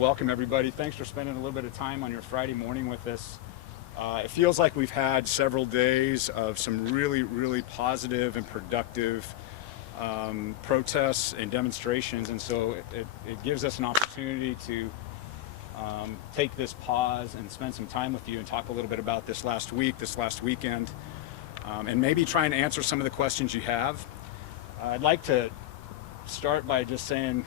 welcome everybody. Thanks for spending a little bit of time on your Friday morning with us. It feels like we've had several days of some really positive and productive protests and demonstrations, and so it gives us an opportunity to take this pause and spend some time with you and talk a little bit about this last week, this last weekend, and maybe try and answer some of the questions you have. I'd like to start by just saying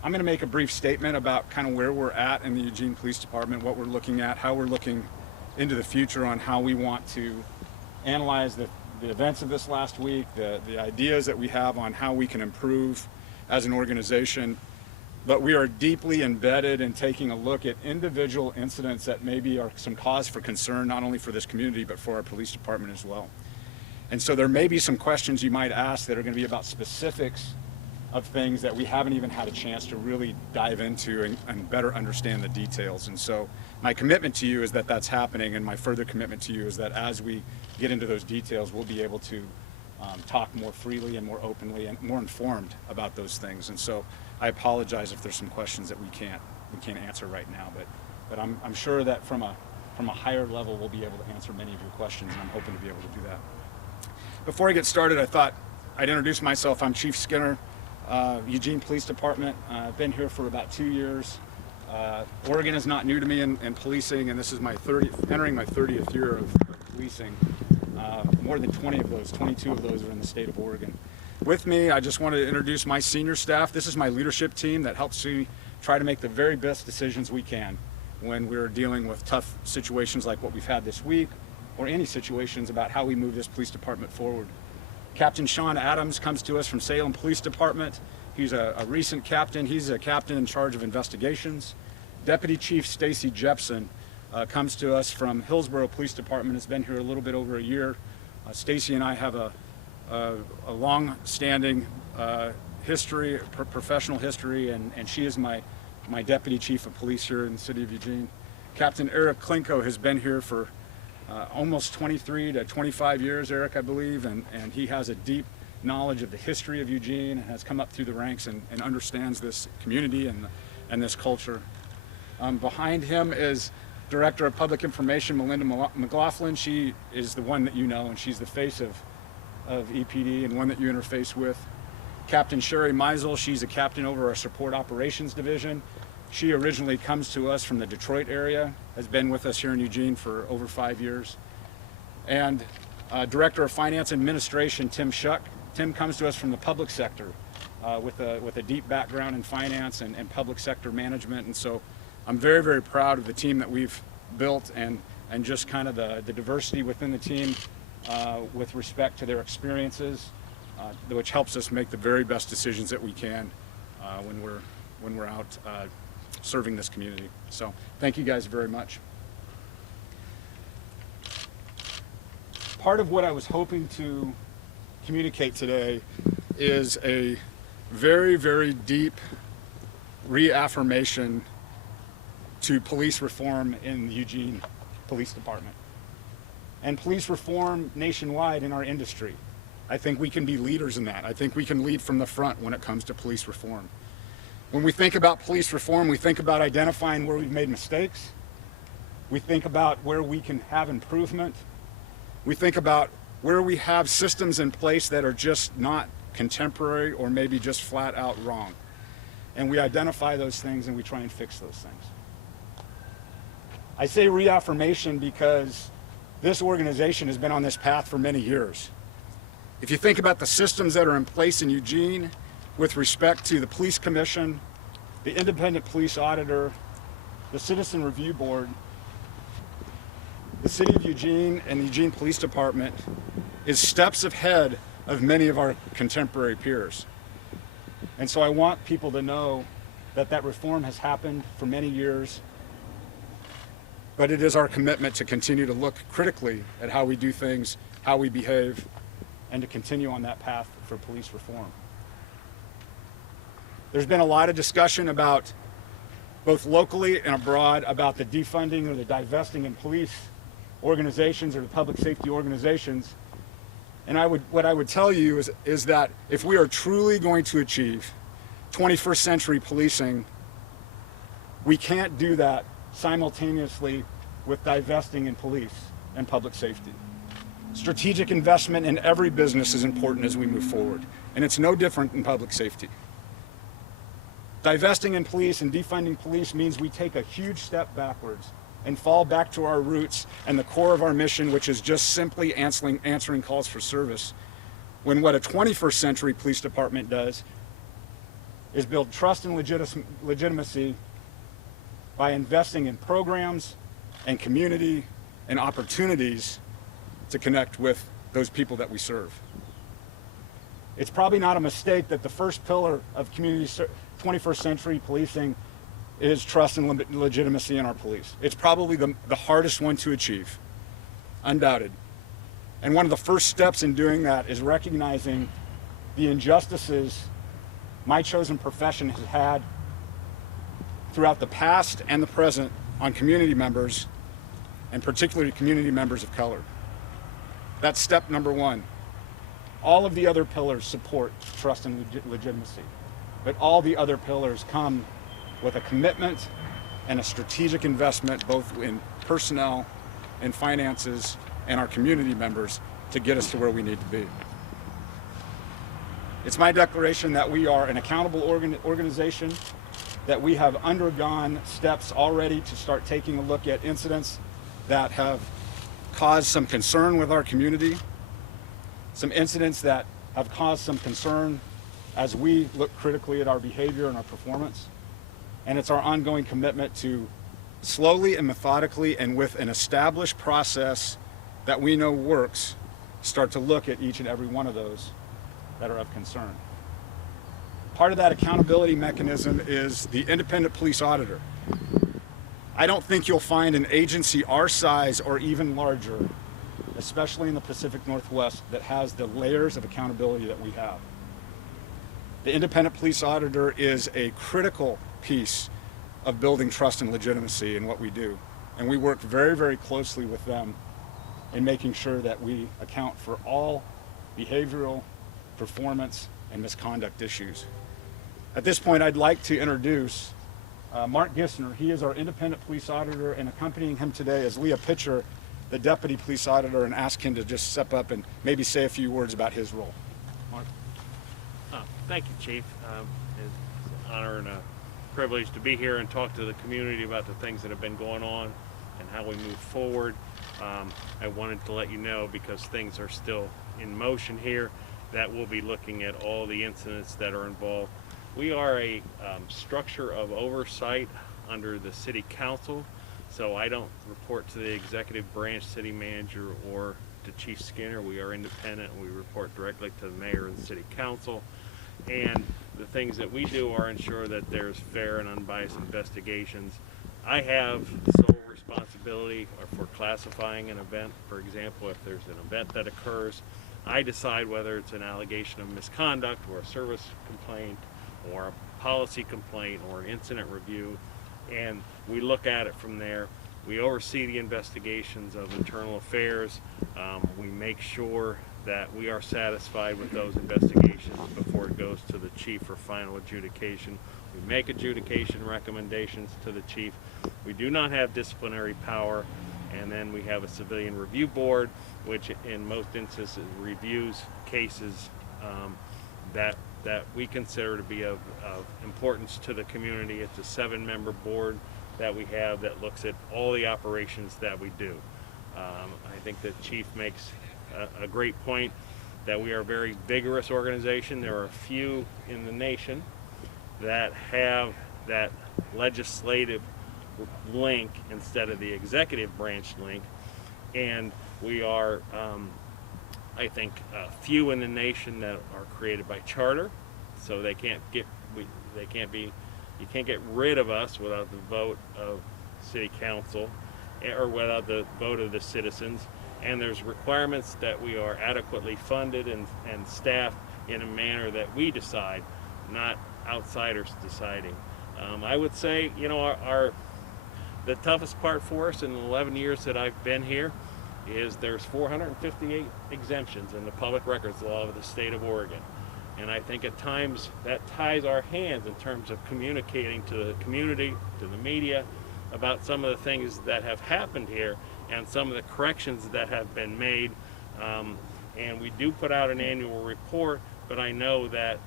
I'm going to make a brief statement about kind of where we're at in the Eugene Police Department, what we're looking at, how we're looking into the future on how we want to analyze the events of this last week, the ideas that we have on how we can improve as an organization. But we are deeply embedded in taking a look at individual incidents that maybe are some cause for concern, not only for this community, but for our police department as well. And so there may be some questions you might ask that are going to be about specifics of things that we haven't even had a chance to really dive into and better understand the details. And so my commitment to you is that that's happening, and my further commitment to you is that as we get into those details, we'll be able to talk more freely and more openly and more informed about those things. And so I apologize if there's some questions that we can't answer right now, but I'm sure that from a higher level we'll be able to answer many of your questions, and I'm hoping to be able to do that. Before I get started, I thought I'd introduce myself. I'm Chief Skinner, Eugene Police Department. I've been here for about 2 years. Oregon is not new to me in policing, and this is entering my 30th year of policing. More than 22 of those are in the state of Oregon. With me, I just wanted to introduce my senior staff. This is my leadership team that helps me try to make the very best decisions we can when we're dealing with tough situations like what we've had this week, or any situations about how we move this police department forward. Captain Sean Adams comes to us from Salem Police Department. He's a recent captain. He's a captain in charge of investigations. Deputy Chief Stacy Jepson comes to us from Hillsborough Police Department. Has been here a little bit over a year. Stacy and I have a long-standing history, professional history, and she is my deputy chief of police here in the city of Eugene. Captain Eric Klinko has been here for almost 23 to 25 years, Eric, I believe, and he has a deep knowledge of the history of Eugene and has come up through the ranks and understands this community and this culture. Behind him is Director of Public Information, Melinda McLaughlin. She is the one that you know, and she's the face of EPD and one that you interface with. Captain Sherry Meisel, she's a captain over our Support Operations Division. She originally comes to us from the Detroit area, has been with us here in Eugene for over 5 years. And Director of Finance and Administration, Tim Shuck. Tim comes to us from the public sector with a deep background in finance and public sector management. And so I'm very proud of the team that we've built and just kind of the diversity within the team with respect to their experiences, which helps us make the very best decisions that we can when we're out serving this community. So thank you guys very much. Part of what I was hoping to communicate today is a very deep reaffirmation to police reform in the Eugene Police Department and police reform nationwide in our industry. I think we can be leaders in that. I think we can lead from the front when it comes to police reform. When we think about police reform, we think about identifying where we've made mistakes. We think about where we can have improvement. We think about where we have systems in place that are just not contemporary or maybe just flat out wrong. And we identify those things and we try and fix those things. I say reaffirmation because this organization has been on this path for many years. If you think about the systems that are in place in Eugene with respect to the police commission, the independent police auditor, the citizen review board, the city of Eugene and the Eugene Police Department is steps ahead of many of our contemporary peers. And so I want people to know that reform has happened for many years, but it is our commitment to continue to look critically at how we do things, how we behave, and to continue on that path for police reform. There's been a lot of discussion about, both locally and abroad, about the defunding or the divesting in police organizations or the public safety organizations. And what I would tell you is that if we are truly going to achieve 21st century policing, We can't do that simultaneously with divesting in police and public safety. Strategic investment in every business is important as we move forward, and it's no different in public safety. Divesting in police and defunding police means we take a huge step backwards and fall back to our roots and the core of our mission, which is just simply answering calls for service, when what a 21st century police department does is build trust and legitimacy by investing in programs and community and opportunities to connect with those people that we serve. It's probably not a mistake that the first pillar of 21st century policing is trust and legitimacy in our police. It's probably the hardest one to achieve, undoubted. And one of the first steps in doing that is recognizing the injustices my chosen profession has had throughout the past and the present on community members, and particularly community members of color. That's step number one. All of the other pillars support trust and legitimacy, but all the other pillars come with a commitment and a strategic investment both in personnel and finances and our community members to get us to where we need to be. It's my declaration that we are an accountable organization, that we have undergone steps already to start taking a look at incidents that have caused some concern with our community, some incidents that have caused some concern as we look critically at our behavior and our performance. And it's our ongoing commitment to slowly and methodically and with an established process that we know works, start to look at each and every one of those that are of concern. Part of that accountability mechanism is the independent police auditor. I don't think you'll find an agency our size or even larger, especially in the Pacific Northwest, that has the layers of accountability that we have. The independent police auditor is a critical piece of building trust and legitimacy in what we do. And we work very, very closely with them in making sure that we account for all behavioral, performance, and misconduct issues. At this point, I'd like to introduce Mark Gissner. He is our independent police auditor, and accompanying him today is Leah Pitcher, the deputy police auditor, and ask him to just step up and maybe say a few words about his role. Mark? Thank you, Chief. It's an honor and a privilege to be here and talk to the community about the things that have been going on and how we move forward. I wanted to let you know, because things are still in motion here, that we'll be looking at all the incidents that are involved. We are a structure of oversight under the City Council, so I don't report to the executive branch, city manager, or to Chief Skinner. We are independent. We report directly to the mayor and the City Council. And the things that we do are ensure that there's fair and unbiased investigations. I have sole responsibility for classifying an event. For example, if there's an event that occurs, I decide whether it's an allegation of misconduct or a service complaint or a policy complaint or an incident review, and we look at it from there. We oversee the investigations of internal affairs. We make sure that we are satisfied with those investigations before it goes to the chief for final adjudication. We make adjudication recommendations to the chief. We do not have disciplinary power, and then we have a civilian review board, which in most instances reviews cases that we consider to be of importance to the community. It's a 7-member board that we have that looks at all the operations that we do. I think the chief makes a great point that we are a very vigorous organization. There are a few in the nation that have that legislative link instead of the executive branch link, and we are I think few in the nation that are created by charter, so you can't get rid of us without the vote of City Council or without the vote of the citizens. And there's requirements that we are adequately funded and staffed in a manner that we decide, not outsiders deciding. I would say, you know, the toughest part for us in the 11 years that I've been here is there's 458 exemptions in the public records law of the state of Oregon. And I think at times that ties our hands in terms of communicating to the community, to the media, about some of the things that have happened here and some of the corrections that have been made. And we do put out an annual report, but I know that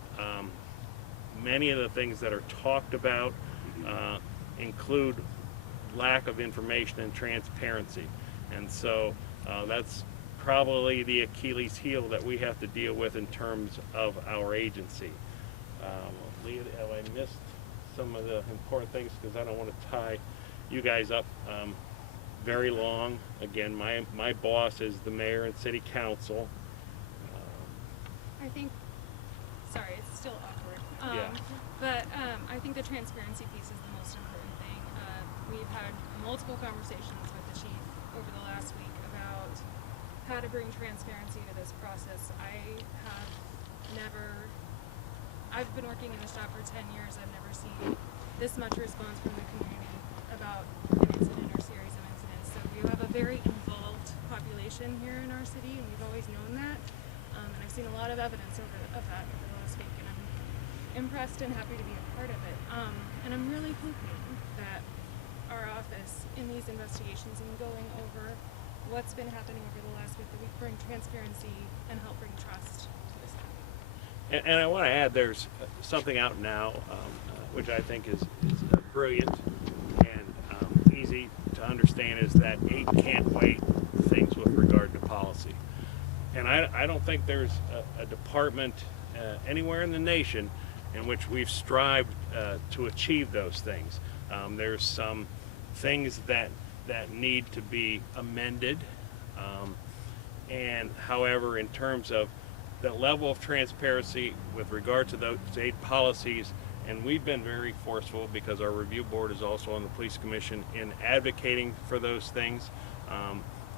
many of the things that are talked about include lack of information and transparency. And so that's probably the Achilles heel that we have to deal with in terms of our agency. Leah, have I missed some of the important things? Because I don't want to tie you guys up very long. Again, my boss is the mayor and city council. I think, sorry, it's still awkward. Yeah. But I think the transparency piece is the most important thing. We've had multiple conversations with the chief over the last week about how to bring transparency to this process. I've been working in this job for 10 years. I've never seen this much response from the community about an incident or series of incidents. So we have a very involved population here in our city, and we've always known that. And I've seen a lot of evidence of that over the last week, and I'm impressed and happy to be a part of it. And I'm really hoping that our office in these investigations and going over what's been happening over the last week, that we bring transparency and help bring trust to this community. And I want to add, there's something out now, which I think is brilliant and easy to understand, is that 8 can't wait things with regard to policy. And I don't think there's a department anywhere in the nation in which we've strived to achieve those things. There's some things that need to be amended. And however, in terms of the level of transparency with regard to those 8 policies, and we've been very forceful because our review board is also on the police commission in advocating for those things.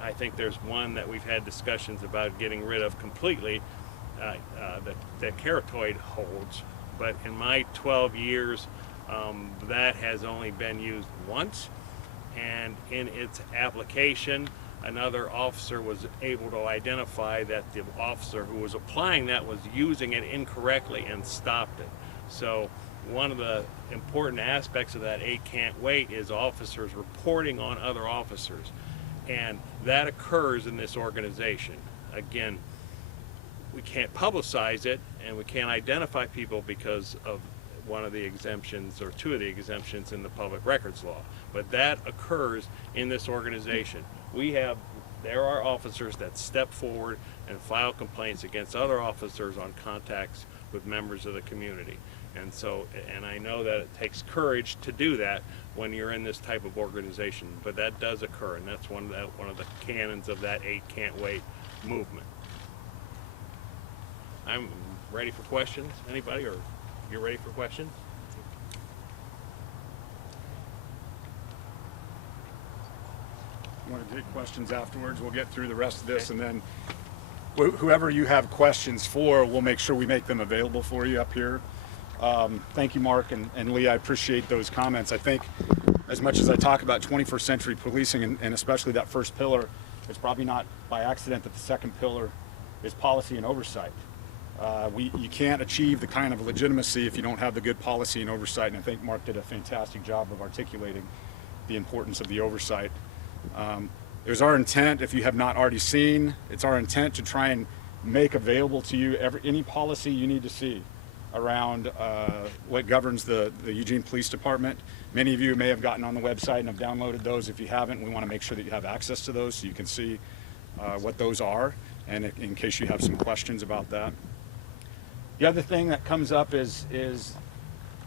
I think there's one that we've had discussions about getting rid of completely, that Keratoid holds. But in my 12 years, that has only been used once, and in its application, another officer was able to identify that the officer who was applying that was using it incorrectly and stopped it. So one of the important aspects of that 8 can't wait is officers reporting on other officers. And that occurs in this organization. Again, we can't publicize it and we can't identify people because of one of the exemptions or 2 of the exemptions in the public records law. But that occurs in this organization. There are officers that step forward and file complaints against other officers on contacts with members of the community. And I know that it takes courage to do that when you're in this type of organization, but that does occur, and that's one of the canons of that 8 can't wait movement. I'm ready for questions. Anybody, or you're ready for questions? Want to take questions afterwards? We'll get through the rest of this, and then whoever you have questions for, we'll make sure we make them available for you up here. Thank you, Mark and Lee. I appreciate those comments. I think as much as I talk about 21st century policing, and especially that first pillar, it's probably not by accident that the second pillar is policy and oversight. You can't achieve the kind of legitimacy if you don't have the good policy and oversight, and I think Mark did a fantastic job of articulating the importance of the oversight. It was our intent, if you have not already seen, it's our intent to try and make available to you any policy you need to see around what governs the Eugene Police Department. Many of you may have gotten on the website and have downloaded those. If you haven't, we want to make sure that you have access to those so you can see what those are, and in case you have some questions about that. The other thing that comes up is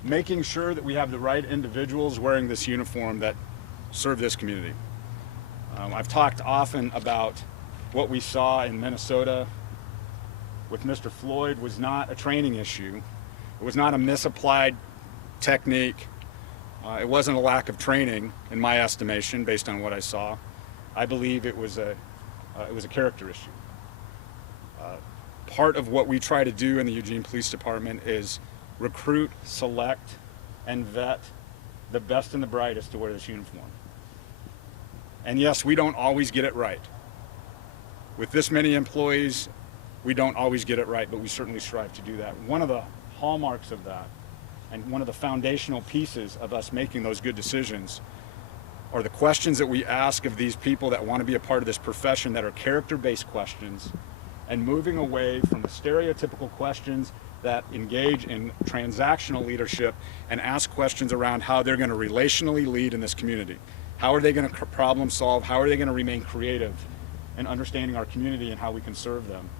making sure that we have the right individuals wearing this uniform that serve this community. I've talked often about what we saw in Minnesota with Mr. Floyd was not a training issue. It was not a misapplied technique. It wasn't a lack of training, in my estimation, based on what I saw. I believe it was a character issue. Part of what we try to do in the Eugene Police Department is recruit, select, and vet the best and the brightest to wear this uniform. And yes, we don't always get it right. With this many employees, We don't always get it right, but we certainly strive to do that. One of the hallmarks of that, and one of the foundational pieces of us making those good decisions, are the questions that we ask of these people that want to be a part of this profession that are character-based questions, and moving away from the stereotypical questions that engage in transactional leadership and ask questions around how they're going to relationally lead in this community. How are they going to problem solve? How are they going to remain creative in understanding our community and how we can serve them?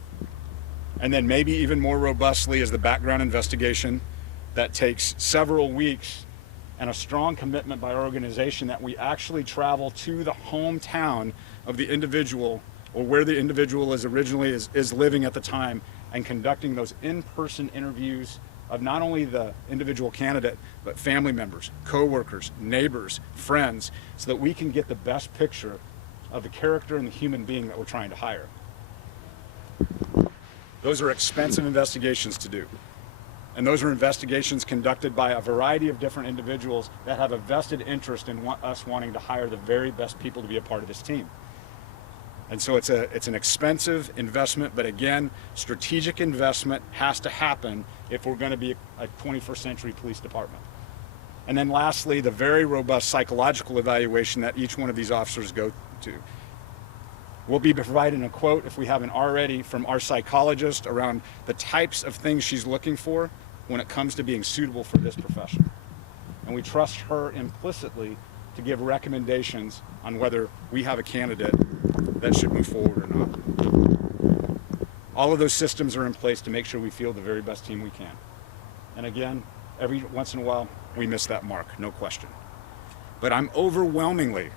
And then maybe even more robustly is the background investigation that takes several weeks and a strong commitment by our organization that we actually travel to the hometown of the individual, or where the individual is originally is living at the time, and conducting those in-person interviews of not only the individual candidate, but family members, co-workers, neighbors, friends, so that we can get the best picture of the character and the human being that we're trying to hire. Those are expensive investigations to do. And those are investigations conducted by a variety of different individuals that have a vested interest in us wanting to hire the very best people to be a part of this team. And so it's an expensive investment, but again, strategic investment has to happen if we're going to be a 21st century police department. And then lastly, the very robust psychological evaluation that each one of these officers go to. We'll be providing a quote, if we haven't already, from our psychologist around the types of things she's looking for when it comes to being suitable for this profession. And we trust her implicitly to give recommendations on whether we have a candidate that should move forward or not. All of those systems are in place to make sure we field the very best team we can. And again, every once in a while, we miss that mark, no question. But I'm overwhelmingly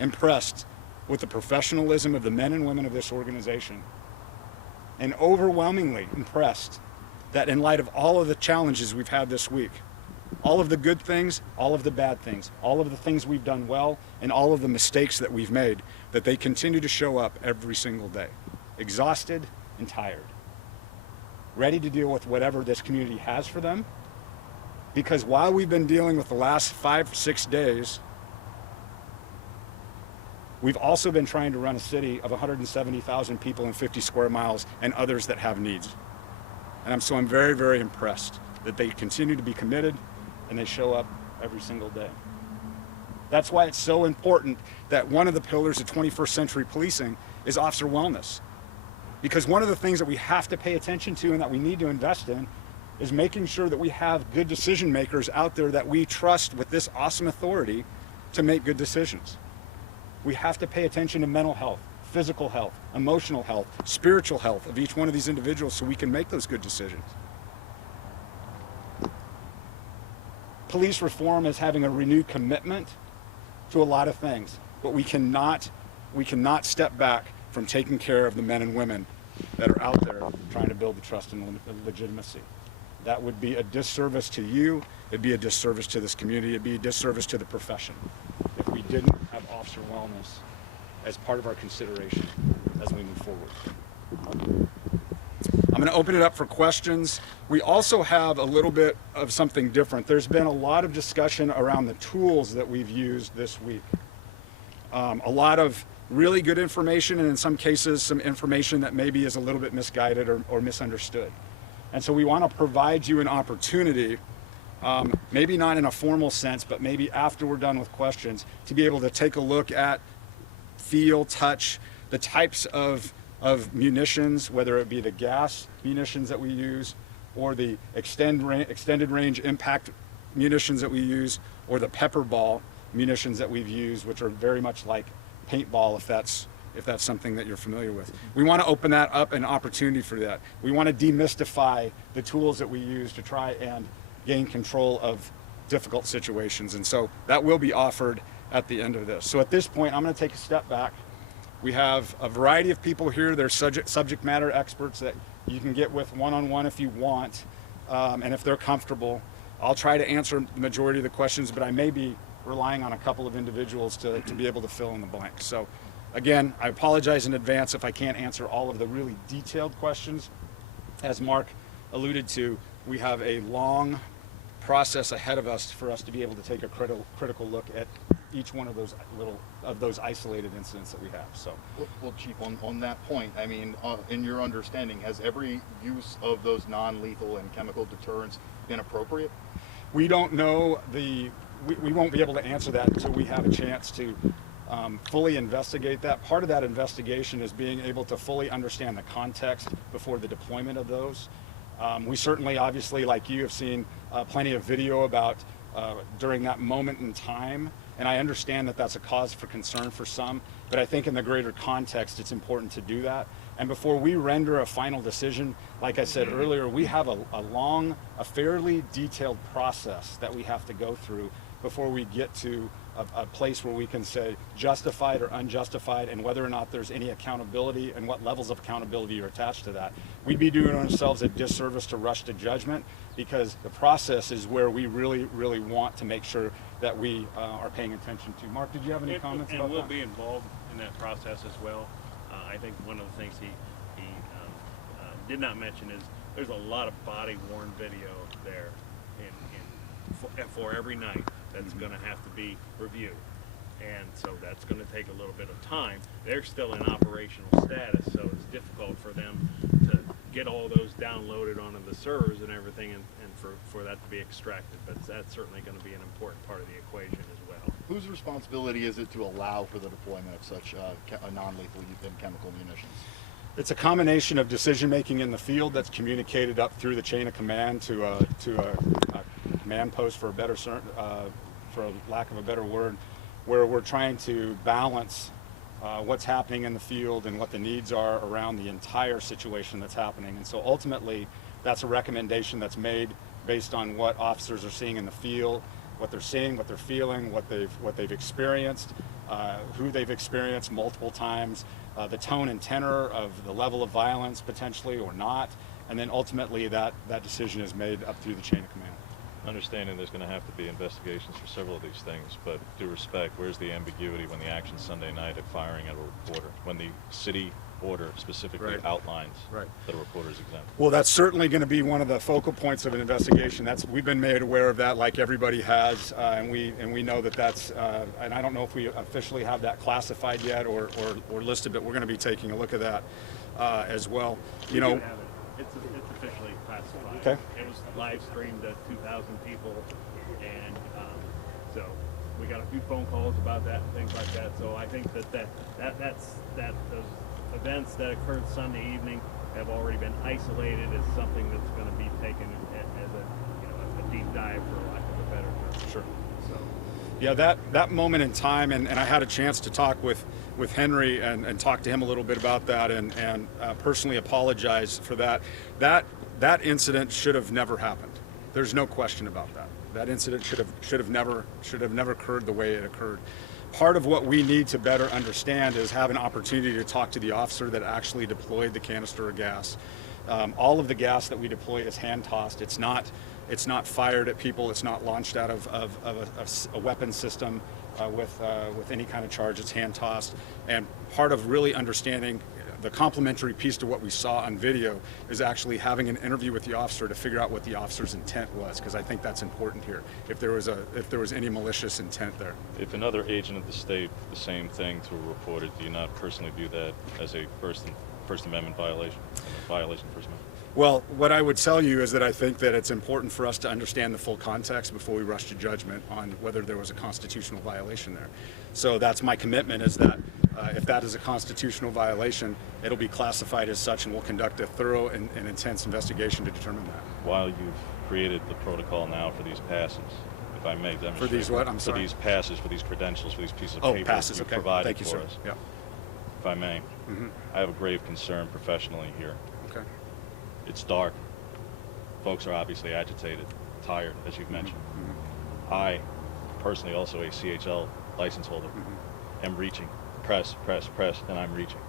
impressed with the professionalism of the men and women of this organization, and overwhelmingly impressed that in light of all of the challenges we've had this week, all of the good things, all of the bad things, all of the things we've done well, and all of the mistakes that we've made, that they continue to show up every single day, exhausted and tired, ready to deal with whatever this community has for them. Because while we've been dealing with the last 5-6 days, we've also been trying to run a city of 170,000 people in 50 square miles and others that have needs. And so I'm very, very impressed that they continue to be committed and they show up every single day. That's why it's so important that one of the pillars of 21st century policing is officer wellness. Because one of the things that we have to pay attention to and that we need to invest in is making sure that we have good decision makers out there that we trust with this awesome authority to make good decisions. We have to pay attention to mental health, physical health, emotional health, spiritual health of each one of these individuals so we can make those good decisions. Police reform is having a renewed commitment to a lot of things, but we cannot step back from taking care of the men and women that are out there trying to build the trust and legitimacy. That would be a disservice to you, it'd be a disservice to this community, it'd be a disservice to the profession if we didn't have officer wellness as part of our consideration as we move forward. I'm going to open it up for questions. We also have a little bit of something different. There's been a lot of discussion around the tools that we've used this week. A lot of really good information, and in some cases some information that maybe is a little bit misguided or misunderstood. And so we want to provide you an opportunity, maybe not in a formal sense, but maybe after we're done with questions, to be able to take a look at, feel, touch the types of munitions, whether it be the gas munitions that we use, or the extended range impact munitions that we use, or the pepper ball munitions that we've used, which are very much like paintball, if that's something that you're familiar with. We want to open that up, an opportunity for that. We want to demystify the tools that we use to try and gain control of difficult situations. And so that will be offered at the end of this. So at this point, I'm going to take a step back. We have a variety of people here. They're subject matter experts that you can get with one-on-one if you want, and if they're comfortable. I'll try to answer the majority of the questions, but I may be relying on a couple of individuals to be able to fill in the blanks. So again, I apologize in advance if I can't answer all of the really detailed questions. As Mark alluded to, we have a long process ahead of us for us to be able to take a critical look at each one of those isolated incidents that we have. So. Well, Chief, on that point, I mean, in your understanding, has every use of those non-lethal and chemical deterrents been appropriate? We don't know we won't be able to answer that until we have a chance to fully investigate that. Part of that investigation is being able to fully understand the context before the deployment of those. We certainly, obviously, like you, have seen plenty of video about during that moment in time, and I understand that that's a cause for concern for some, but I think in the greater context it's important to do that. And before we render a final decision, like I said earlier, we have a fairly detailed process that we have to go through before we get to a place where we can say justified or unjustified, and whether or not there's any accountability and what levels of accountability are attached to that. We'd be doing ourselves a disservice to rush to judgment, because the process is where we really, really want to make sure that we are paying attention to. Mark, did you have any comments about that? And we'll be involved in that process as well. I think one of the things he did not mention is there's a lot of body-worn video there for every night that's going to have to be reviewed. And so that's going to take a little bit of time. They're still in operational status, so it's difficult for them to get all those downloaded onto the servers and everything, and for that to be extracted. But that's certainly going to be an important part of the equation as well. Whose responsibility is it to allow for the deployment of such non-lethal and chemical munitions? It's a combination of decision-making in the field that's communicated up through the chain of command to a command post, for lack of a better word, where we're trying to balance what's happening in the field and what the needs are around the entire situation that's happening. And so ultimately, that's a recommendation that's made based on what officers are seeing in the field, what they're seeing, what they're feeling, what they've experienced, who they've experienced multiple times, the tone and tenor of the level of violence potentially or not, and then ultimately that decision is made up through the chain of command. Understanding there's going to have to be investigations for several of these things, but due respect, where's the ambiguity when the action Sunday night at firing at a reporter, when the city order specifically outlines that a reporter is exempt? Well, that's certainly going to be one of the focal points of an investigation. We've been made aware of that, like everybody has, and we know that that's. And I don't know if we officially have that classified yet or listed, but we're going to be taking a look at that as well. We do have it. It's officially classified. Okay. It was live streamed to 2,000 people, and so we got a few phone calls about that and things like that. So I think that's those events that occurred Sunday evening have already been isolated as something that's going to be taken as a deep dive, for lack of a better term. Sure. So yeah, that moment in time, and I had a chance to talk with Henry and talk to him a little bit about that, and personally apologize for that. That incident should have never happened. There's no question about that. That incident should have never occurred the way it occurred. Part of what we need to better understand is have an opportunity to talk to the officer that actually deployed the canister of gas. All of the gas that we deploy is hand tossed. It's not fired at people. It's not launched out of a weapon system with any kind of charge. It's hand tossed. And part of really understanding the complementary piece to what we saw on video is actually having an interview with the officer to figure out what the officer's intent was, because I think that's important here. If there was any malicious intent there. If another agent of the state did the same thing to a reporter, do you not personally view that as a First Amendment violation, a violation of First Amendment? Well, what I would tell you is that I think that it's important for us to understand the full context before we rush to judgment on whether there was a constitutional violation there. So that's my commitment, is that if that is a constitutional violation, it'll be classified as such, and we'll conduct a thorough and intense investigation to determine that. While you've created the protocol now for these passes, if I may demonstrate. For these what? I'm sorry? For these passes, for these credentials, for these pieces of paper. paper Passes, you've okay. provided Thank you, for sir. us. Yeah. If I may, I have a grave concern professionally here. Okay. It's dark. Folks are obviously agitated, tired, as you've mentioned. I, personally also a CHL license holder, am reaching. Press, and I'm reaching.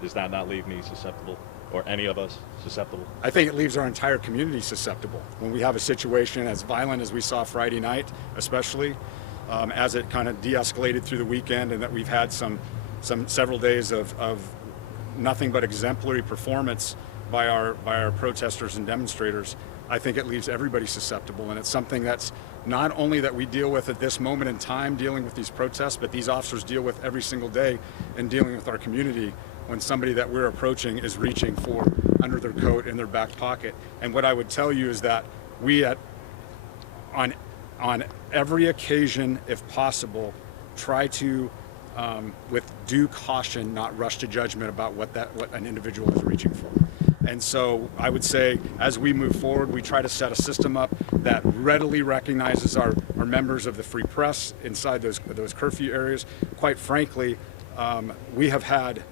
Does that not leave me susceptible, or any of us susceptible? I think it leaves our entire community susceptible. When we have a situation as violent as we saw Friday night, especially, as it kind of de-escalated through the weekend, and that we've had several days of nothing but exemplary performance by our protesters and demonstrators. I think it leaves everybody susceptible, and it's something that's not only that we deal with at this moment in time, dealing with these protests, but these officers deal with every single day in dealing with our community when somebody that we're approaching is reaching for under their coat in their back pocket. And what I would tell you is that we on every occasion, if possible, try to with due caution, not rush to judgment about what an individual is reaching for. And so I would say as we move forward, we try to set a system up that readily recognizes our members of the free press inside those curfew areas. Quite frankly, we have had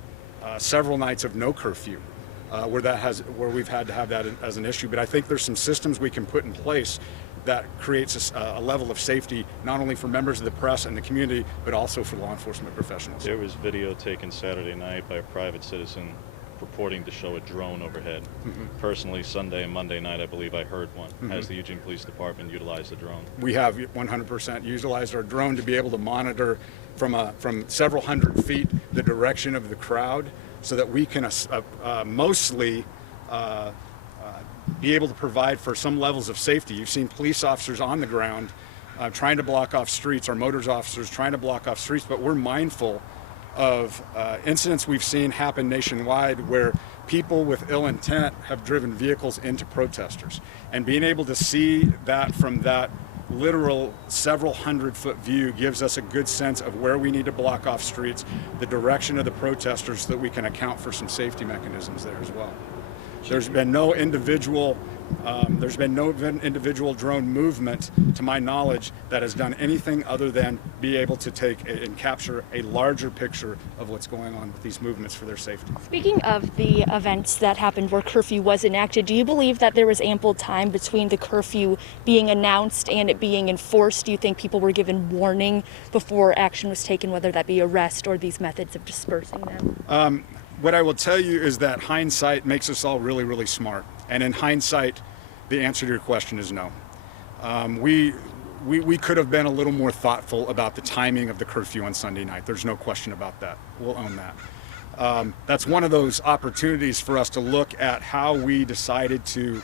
several nights of no curfew where we've had to have that as an issue. But I think there's some systems we can put in place that creates a level of safety, not only for members of the press and the community, but also for law enforcement professionals. There was video taken Saturday night by a private citizen purporting to show a drone overhead. Personally, Sunday and Monday night, I believe I heard one. Has the Eugene Police Department utilized the drone? We have 100% utilized our drone to be able to monitor from several hundred feet the direction of the crowd, so that we can mostly be able to provide for some levels of safety. You've seen police officers on the ground trying to block off streets, our motors officers trying to block off streets, but we're mindful of incidents we've seen happen nationwide where people with ill intent have driven vehicles into protesters. And being able to see that from that literal several 100-foot view gives us a good sense of where we need to block off streets, the direction of the protesters, so that we can account for some safety mechanisms there as well. There's been no individual drone movement, to my knowledge, that has done anything other than be able to take and capture a larger picture of what's going on with these movements for their safety. Speaking of the events that happened where curfew was enacted, do you believe that there was ample time between the curfew being announced and it being enforced? Do you think people were given warning before action was taken, whether that be arrest or these methods of dispersing them? What I will tell you is that hindsight makes us all really, really smart. And in hindsight, the answer to your question is no. We could have been a little more thoughtful about the timing of the curfew on Sunday night. There's no question about that. We'll own that. That's one of those opportunities for us to look at how we decided to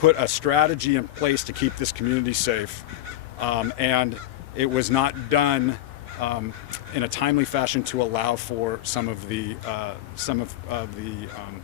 put a strategy in place to keep this community safe. And it was not done in a timely fashion to allow for some of the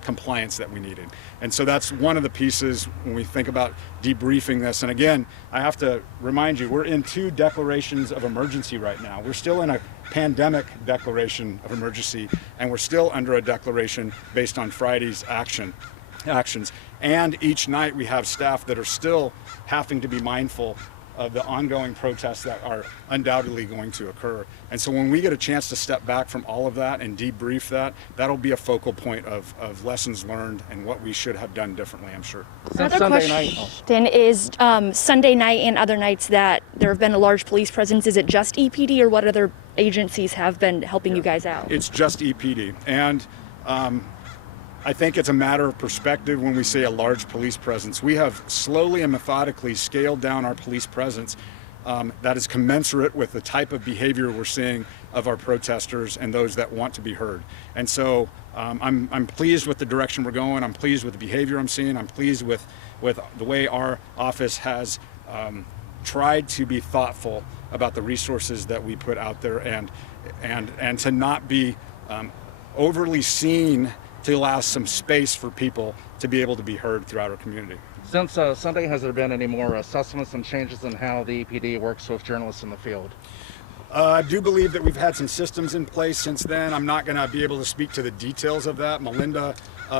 compliance that we needed. And so that's one of the pieces when we think about debriefing this. And again, I have to remind you, we're in 2 declarations of emergency right now. We're still in a pandemic declaration of emergency, and we're still under a declaration based on Friday's actions. And each night we have staff that are still having to be mindful of the ongoing protests that are undoubtedly going to occur. And so when we get a chance to step back from all of that and debrief that, that'll be a focal point of lessons learned and what we should have done differently, I'm sure. Another question is Sunday night and other nights that there have been a large police presence, is it just EPD or what other agencies have been helping you guys out? It's just EPD. And I think it's a matter of perspective when we say a large police presence. We have slowly and methodically scaled down our police presence that is commensurate with the type of behavior we're seeing of our protesters and those that want to be heard. And so I'm pleased with the direction we're going. I'm pleased with the behavior I'm seeing. I'm pleased with the way our office has tried to be thoughtful about the resources that we put out there and to not be overly seen, to allow some space for people to be able to be heard throughout our community. Since Sunday, has there been any more assessments and changes in how the EPD works with journalists in the field? I do believe that we've had some systems in place since then. I'm not going to be able to speak to the details of that. Melinda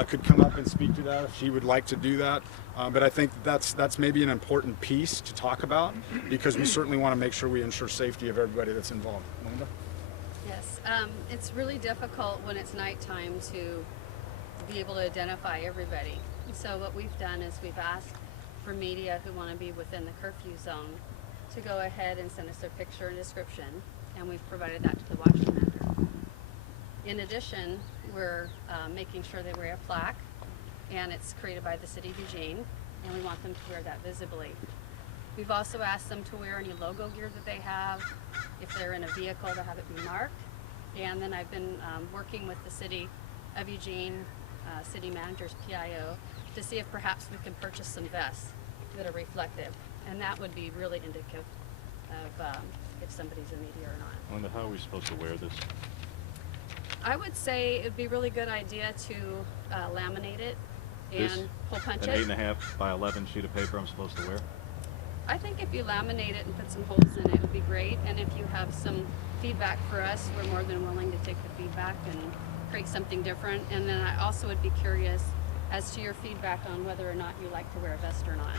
could come up and speak to that if she would like to do that. But I think that's maybe an important piece to talk about, because we certainly want to make sure we ensure safety of everybody that's involved. Melinda? Yes, it's really difficult when it's nighttime to be able to identify everybody. So what we've done is we've asked for media who want to be within the curfew zone to go ahead and send us their picture and description, and we've provided that to the watch commander. In addition, we're making sure they wear a plaque, and it's created by the City of Eugene, and we want them to wear that visibly. We've also asked them to wear any logo gear that they have. If they're in a vehicle, to have it be marked. And then I've been working with the City of Eugene City Manager's PIO to see if perhaps we can purchase some vests that are reflective. And that would be really indicative of if somebody's a media or not. I wonder how are we supposed to wear this? I would say it would be a really good idea to laminate it and This, pull punch an it. 8.5 by 11 sheet of paper I'm supposed to wear? I think if you laminate it and put some holes in it, it would be great. And if you have some feedback for us, we're more than willing to take the feedback and create something different. And then I also would be curious as to your feedback on whether or not you like to wear a vest or not.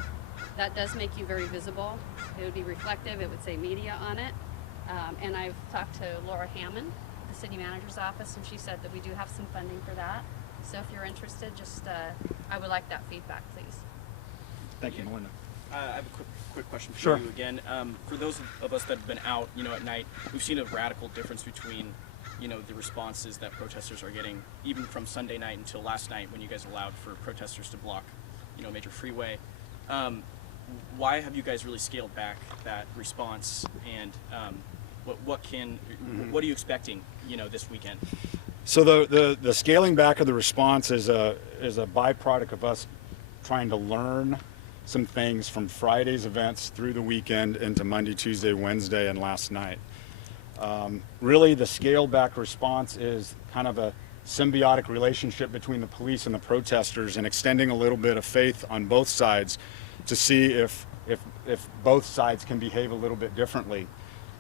That does make you very visible. It would be reflective. It would say media on it. And I've talked to Laura Hammond, the city manager's office, and she said that we do have some funding for that. So if you're interested, just I would like that feedback, please. Thank you, Melinda. I have a quick question for Sure. you again. For those of us that have been out, at night, we've seen a radical difference between, the responses that protesters are getting, even from Sunday night until last night when you guys allowed for protesters to block, a major freeway. Why have you guys really scaled back that response, and what are you expecting, this weekend? So the scaling back of the response is a byproduct of us trying to learn some things from Friday's events through the weekend into Monday, Tuesday, Wednesday, and last night. Really, the scaled back response is kind of a symbiotic relationship between the police and the protesters, and extending a little bit of faith on both sides to see if both sides can behave a little bit differently.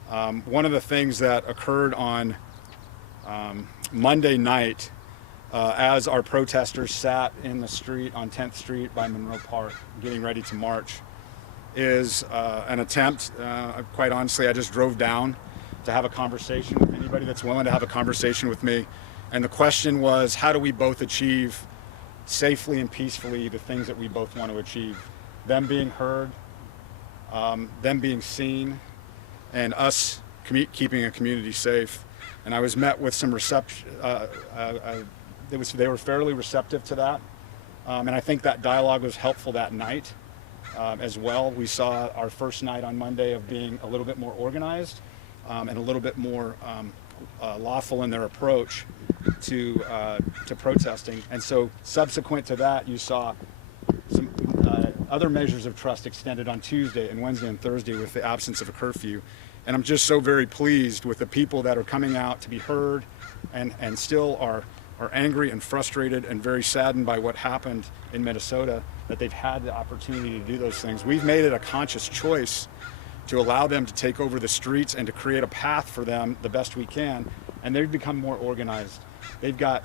One of the things that occurred on Monday night, as our protesters sat in the street on 10th Street by Monroe Park getting ready to march, is an attempt, quite honestly, I just drove down to have a conversation with anybody that's willing to have a conversation with me. And the question was, how do we both achieve safely and peacefully the things that we both want to achieve? Them being heard, them being seen, and us keeping a community safe. And I was met with some reception. They were fairly receptive to that, and I think that dialogue was helpful that night as well. We saw our first night on Monday of being a little bit more organized and a little bit more lawful in their approach to protesting. And so subsequent to that, you saw some other measures of trust extended on Tuesday and Wednesday and Thursday with the absence of a curfew. And I'm just so very pleased with the people that are coming out to be heard and still are angry and frustrated and very saddened by what happened in Minnesota, that they've had the opportunity to do those things. We've made it a conscious choice to allow them to take over the streets and to create a path for them the best we can. And they've become more organized. They've got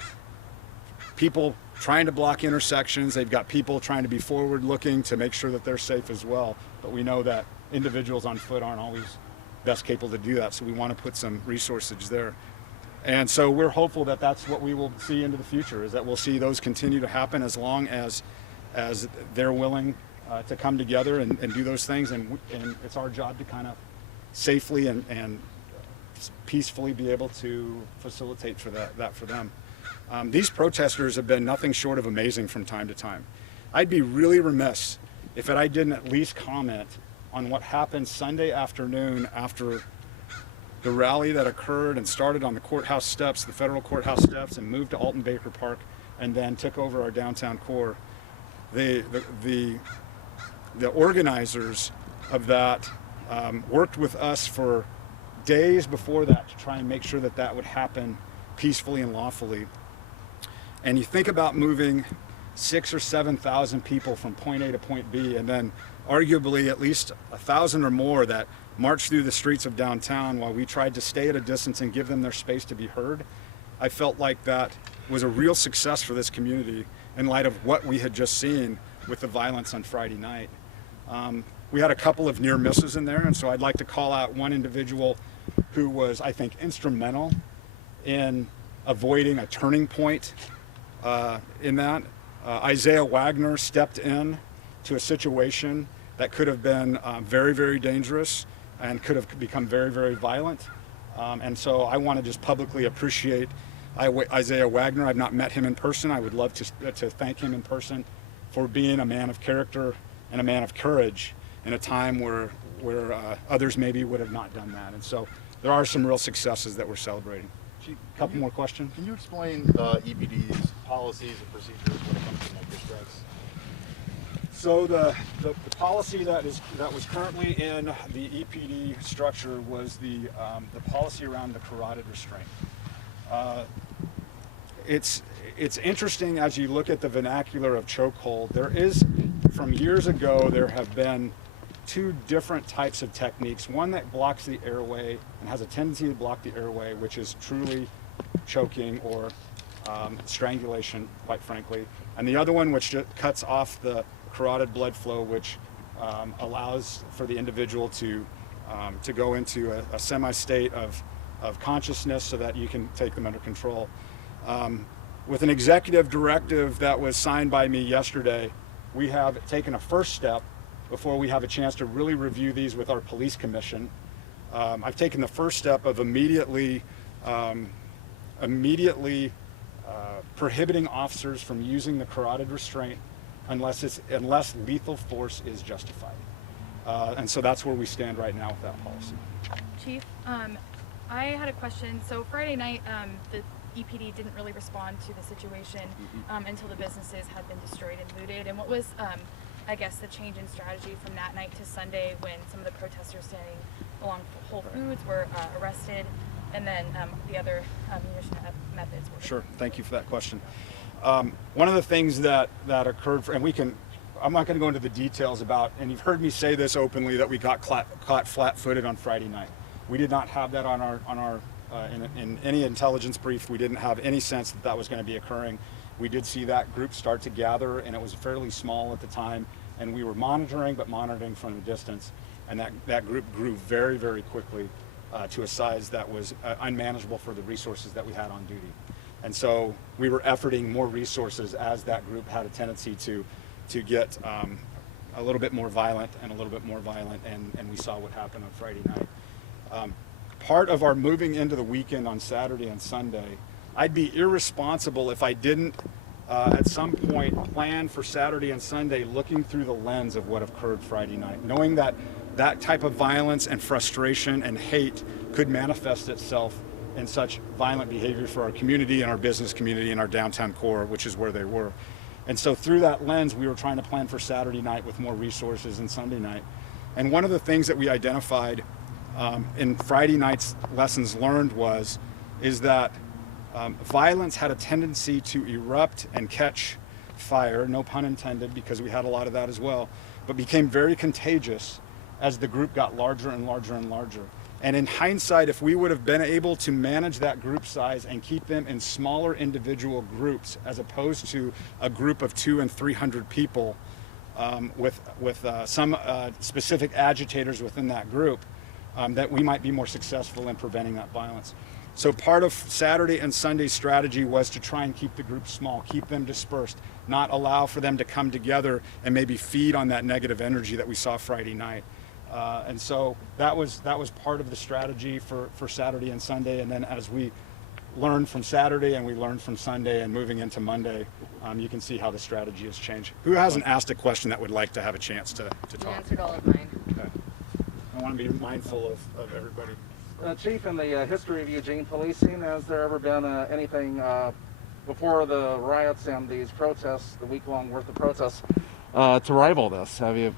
people trying to block intersections. They've got people trying to be forward looking to make sure that they're safe as well. But we know that individuals on foot aren't always best capable to do that. So we want to put some resources there. And so we're hopeful that that's what we will see into the future, is that we'll see those continue to happen as long as they're willing to come together and do those things. And it's our job to kind of safely and peacefully be able to facilitate for that for them. These protesters have been nothing short of amazing from time to time. I'd be really remiss if I didn't at least comment on what happened Sunday afternoon after the rally that occurred and started on the courthouse steps, the federal courthouse steps, and moved to Alton Baker Park, and then took over our downtown core. The organizers of that worked with us for days before that to try and make sure that that would happen peacefully and lawfully. And you think about moving 6,000 or 7,000 people from point A to point B, and then arguably at least 1,000 or more that marched through the streets of downtown while we tried to stay at a distance and give them their space to be heard. I felt like that was a real success for this community in light of what we had just seen with the violence on Friday night. We had a couple of near misses in there, and so I'd like to call out one individual who was, I think, instrumental in avoiding a turning point in that. Isaiah Wagner stepped in to a situation that could have been very, very dangerous and could have become very, very violent. And so I want to just publicly appreciate Isaiah Wagner. I've not met him in person. I would love to thank him in person for being a man of character and a man of courage in a time where others maybe would have not done that. And so there are some real successes that we're celebrating. A couple more questions? Can you explain EPD's policies and procedures when it comes to micro strikes? So the policy that was currently in the EPD structure was the policy around the carotid restraint. It's interesting as you look at the vernacular of chokehold. There is, from years ago, there have been two different types of techniques. One that blocks the airway and has a tendency to block the airway, which is truly choking or strangulation, quite frankly. And the other one, which just cuts off the carotid blood flow, which allows for the individual to go into a semi-state of consciousness so that you can take them under control. With an executive directive that was signed by me yesterday, we have taken a first step before we have a chance to really review these with our police commission. I've taken the first step of immediately prohibiting officers from using the carotid restraint unless lethal force is justified. And so that's where we stand right now with that policy. Chief, I had a question. So Friday night, the EPD didn't really respond to the situation until the businesses had been destroyed and looted. And what was, I guess, the change in strategy from that night to Sunday when some of the protesters standing along Whole Foods were arrested, and then the other munition methods were? Sure. Thank you for that question. One of the things that occurred, I'm not going to go into the details about, and you've heard me say this openly, that we got caught flat-footed on Friday night. We did not have that in any intelligence brief. We didn't have any sense that was going to be occurring. We did see that group start to gather, and it was fairly small at the time, and we were monitoring from a distance, and that group grew very, very quickly to a size that was unmanageable for the resources that we had on duty. And so we were efforting more resources as that group had a tendency to get a little bit more violent, and we saw what happened on Friday night. Part of our moving into the weekend on Saturday and Sunday, I'd be irresponsible if I didn't at some point plan for Saturday and Sunday looking through the lens of what occurred Friday night, knowing that that type of violence and frustration and hate could manifest itself in such violent behavior for our community and our business community and our downtown core, which is where they were. And so through that lens, we were trying to plan for Saturday night with more resources and Sunday night. And one of the things that we identified in Friday night's lessons learned is that violence had a tendency to erupt and catch fire, no pun intended, because we had a lot of that as well, but became very contagious as the group got larger and larger and larger. And in hindsight, if we would have been able to manage that group size and keep them in smaller individual groups, as opposed to a group of 200 and 300 people with some specific agitators within that group, that we might be more successful in preventing that violence. So part of Saturday and Sunday's strategy was to try and keep the group small, keep them dispersed, not allow for them to come together and maybe feed on that negative energy that we saw Friday night. And so that was part of the strategy for Saturday and Sunday. And then as we learned from Saturday and we learned from Sunday and moving into Monday, you can see how the strategy has changed. Who hasn't asked a question that would like to have a chance to talk? You answered all of mine. Okay. I want to be mindful of everybody. Chief, in the history of Eugene policing, has there ever been anything before the riots and these protests, the week-long worth of protests, to rival this? Have you?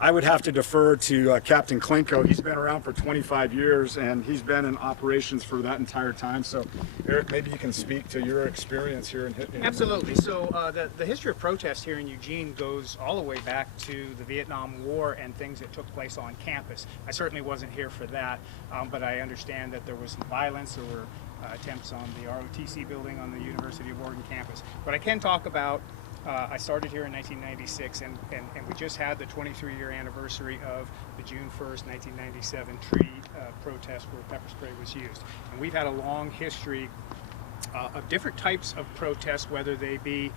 I would have to defer to Captain Klinko. He's been around for 25 years, and he's been in operations for that entire time. So, Eric, maybe you can speak to your experience here. Absolutely. So the history of protest here in Eugene goes all the way back to the Vietnam War and things that took place on campus. I certainly wasn't here for that, but I understand that there was some violence. There were attempts on the ROTC building on the University of Oregon campus. But I can talk about I started here in 1996, and we just had the 23-year anniversary of the June 1st, 1997 tree protest where pepper spray was used. And we've had a long history of different types of protests, whether they be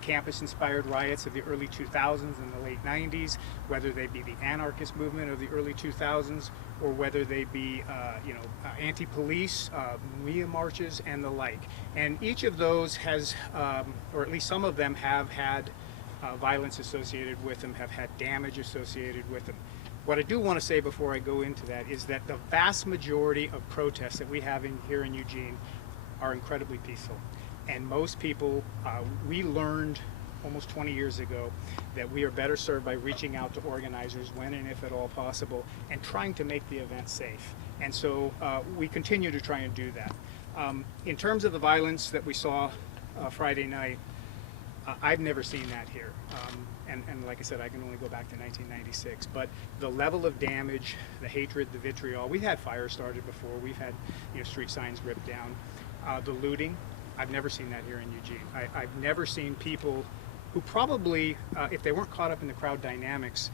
campus-inspired riots of the early 2000s and the late 90s, whether they be the anarchist movement of the early 2000s, or whether they be anti-police, MIA marches, and the like. And each of those has, or at least some of them have had violence associated with them, have had damage associated with them. What I do want to say before I go into that is that the vast majority of protests that we have here in Eugene are incredibly peaceful. And most people, we learned almost 20 years ago that we are better served by reaching out to organizers when and if at all possible and trying to make the event safe. And so we continue to try and do that. In terms of the violence that we saw Friday night, I've never seen that here. And like I said, I can only go back to 1996. But the level of damage, the hatred, the vitriol, we've had fires started before. We've had street signs ripped down. The looting, I've never seen that here in Eugene. I've never seen people who probably, if they weren't caught up in the crowd dynamics,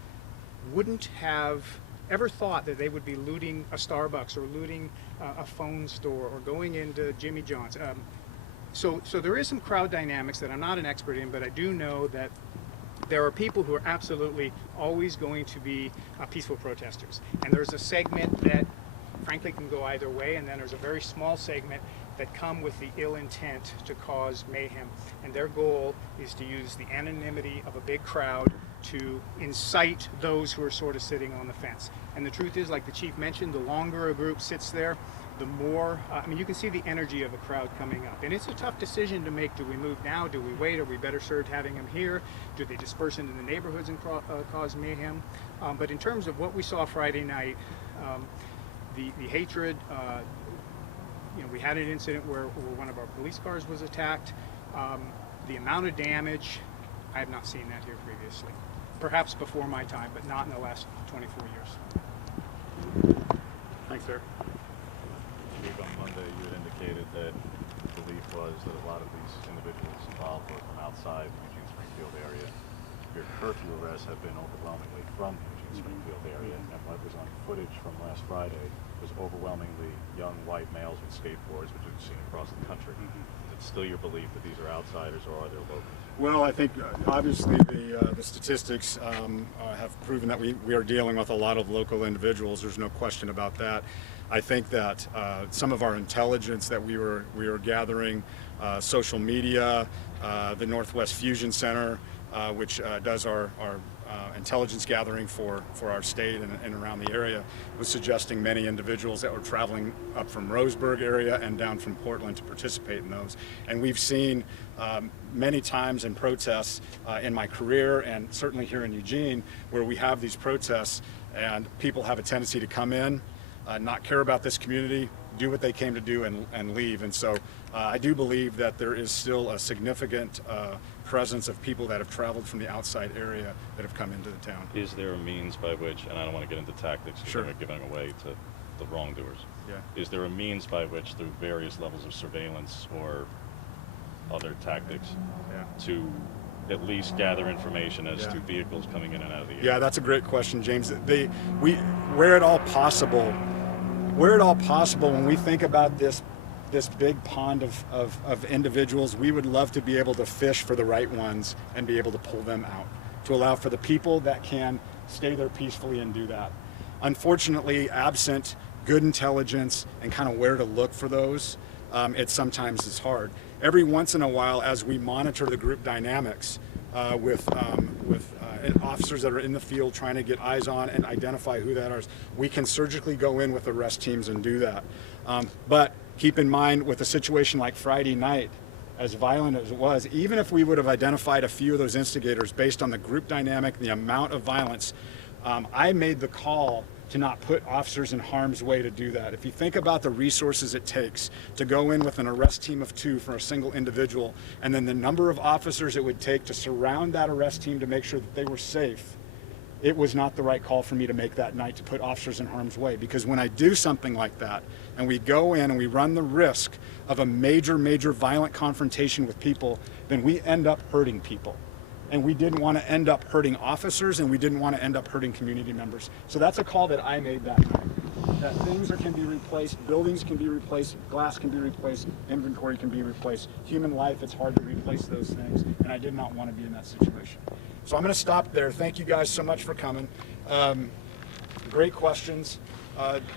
wouldn't have ever thought that they would be looting a Starbucks or looting a phone store or going into Jimmy John's. So there is some crowd dynamics that I'm not an expert in, but I do know that there are people who are absolutely always going to be peaceful protesters. And there's a segment that frankly can go either way, and then there's a very small segment that come with the ill intent to cause mayhem. And their goal is to use the anonymity of a big crowd to incite those who are sort of sitting on the fence. And the truth is, like the chief mentioned, the longer a group sits there, the more, you can see the energy of a crowd coming up. And it's a tough decision to make. Do we move now? Do we wait? Are we better served having them here? Do they disperse into the neighborhoods and cause mayhem? But in terms of what we saw Friday night, the hatred, we had an incident where one of our police cars was attacked. The amount of damage, I have not seen that here previously. Perhaps before my time, but not in the last 24 years. Thanks, sir. Chief, on Monday, you had indicated that the belief was that a lot of these individuals involved were from outside the Eugene Springfield area. Your curfew arrests have been overwhelmingly from the Eugene Springfield area, and what was on footage from last Friday was overwhelmingly young white males with skateboards, which we've seen across the country. Is it still your belief that these are outsiders, or are they locals? Well, I think obviously the statistics have proven that we are dealing with a lot of local individuals. There's no question about that. I think that some of our intelligence that we were gathering, social media, the Northwest Fusion Center, which does our intelligence gathering for our state and around the area, was suggesting many individuals that were traveling up from Roseburg area and down from Portland to participate in those. And we've seen many times in protests in my career, and certainly here in Eugene, where we have these protests and people have a tendency to come in, not care about this community, do what they came to do and leave. And so I do believe that there is still a significant presence of people that have traveled from the outside area that have come into the town. Is there a means by which, and I don't want to get into tactics because Sure. they're giving away to the wrongdoers. Yeah. Is there a means by which, through various levels of surveillance or other tactics, to at least gather information as to vehicles coming in and out of the area? Yeah, that's a great question, James. Where at all possible, when we think about this big pond of individuals, we would love to be able to fish for the right ones and be able to pull them out, to allow for the people that can stay there peacefully and do that. Unfortunately, absent good intelligence and kind of where to look for those, it sometimes is hard. Every once in a while, as we monitor the group dynamics with officers that are in the field trying to get eyes on and identify who that is, we can surgically go in with arrest teams and do that. But keep in mind, with a situation like Friday night, as violent as it was, even if we would have identified a few of those instigators based on the group dynamic, the amount of violence, I made the call to not put officers in harm's way to do that. If you think about the resources it takes to go in with an arrest team of 2 for a single individual, and then the number of officers it would take to surround that arrest team to make sure that they were safe, it was not the right call for me to make that night, to put officers in harm's way. Because when I do something like that, and we go in and we run the risk of a major violent confrontation with people, then we end up hurting people. And we didn't want to end up hurting officers, and we didn't want to end up hurting community members. So that's a call that I made that night. That things can be replaced, buildings can be replaced, glass can be replaced, inventory can be replaced. Human life, it's hard to replace those things, and I did not want to be in that situation. So I'm going to stop there. Thank you guys so much for coming. Great questions.